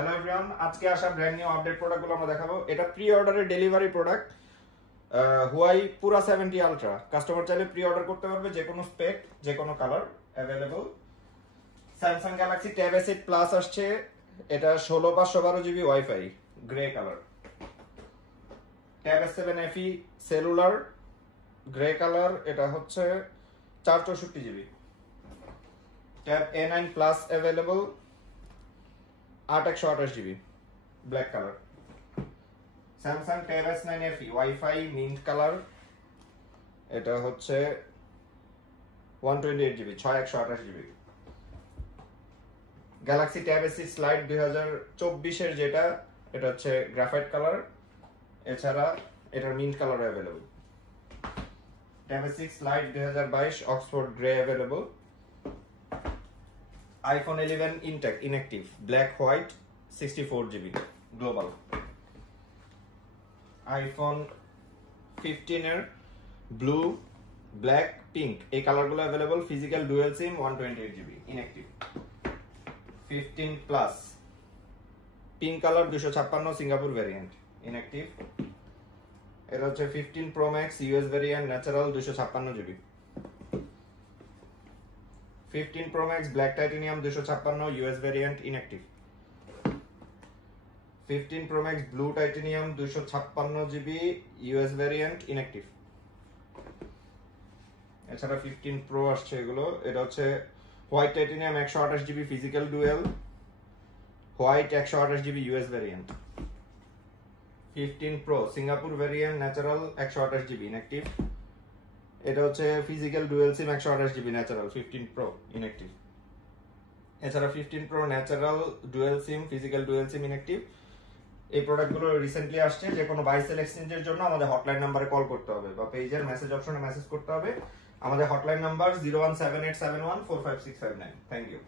Hello everyone, আজকে আসা brand new update প্রোডাক্টগুলো আমরা দেখাবো। এটা প্রি অর্ডারের ডেলিভারি প্রোডাক্ট, হুয়াই পুরা 70 আলট্রা। কাস্টমার চাইলে প্রি অর্ডার করতে পারবে, যে কোনো স্পেক, যে কোনো colour available. Samsung Galaxy tab S8 plus আসছে, এটা 16/512 GB wifi, grey colour. Tab S7 FE cellular, grey colour, এটা হচ্ছে 464 GB. Tab A9 plus available, 8/128 GB, black colour. Samsung tab S9 FE wifi mint colour, এটা হচ্ছে 128 GB, 6/128 GB. Galaxy tab S6 slide 2024 এর যেটা, এটা হচ্ছে graphite colour, এছাড়া এটার mint colour available. Tab S6 slide 2022 Oxford grey available. IPhone 11 intact inactive, black white, 64 GB global. IPhone 15 এর blue, black, pink, এই কালারগুলো available. Physical dual SIM, 128 GB inactive. 15 plus pink colour, 256 Singapore variant, inactive. এটা হচ্ছে 15 pro max US variant, natural, 256 GB. 15 Pro Max Black Titanium 256 US variant inactive. 15 Pro Max Blue Titanium 256 GB US variant inactive. এছাড়া 15 Pro আসছে এগুলো, এটা হচ্ছে white titanium 128 GB physical dual, white 128 GB US variant. 15 Pro Singapore variant, natural, 128 GB inactive. এটা হচ্ছে physical dual SIM 128 GB natural, 15 pro inactive. এছাড়া 15 pro natural dual SIM, physical dual সিম inactive. এই প্রোডাক্টগুলো রিসেন্টলি আসছে। যে কোনো বাই সেল এক্সচেঞ্জের জন্য আমাদের হটলাইন নাম্বারে কল করতে হবে বা পেজের মেসেজ অপশনে মেসেজ করতে হবে। আমাদের হটলাইন নাম্বার 01787145659। Thank you.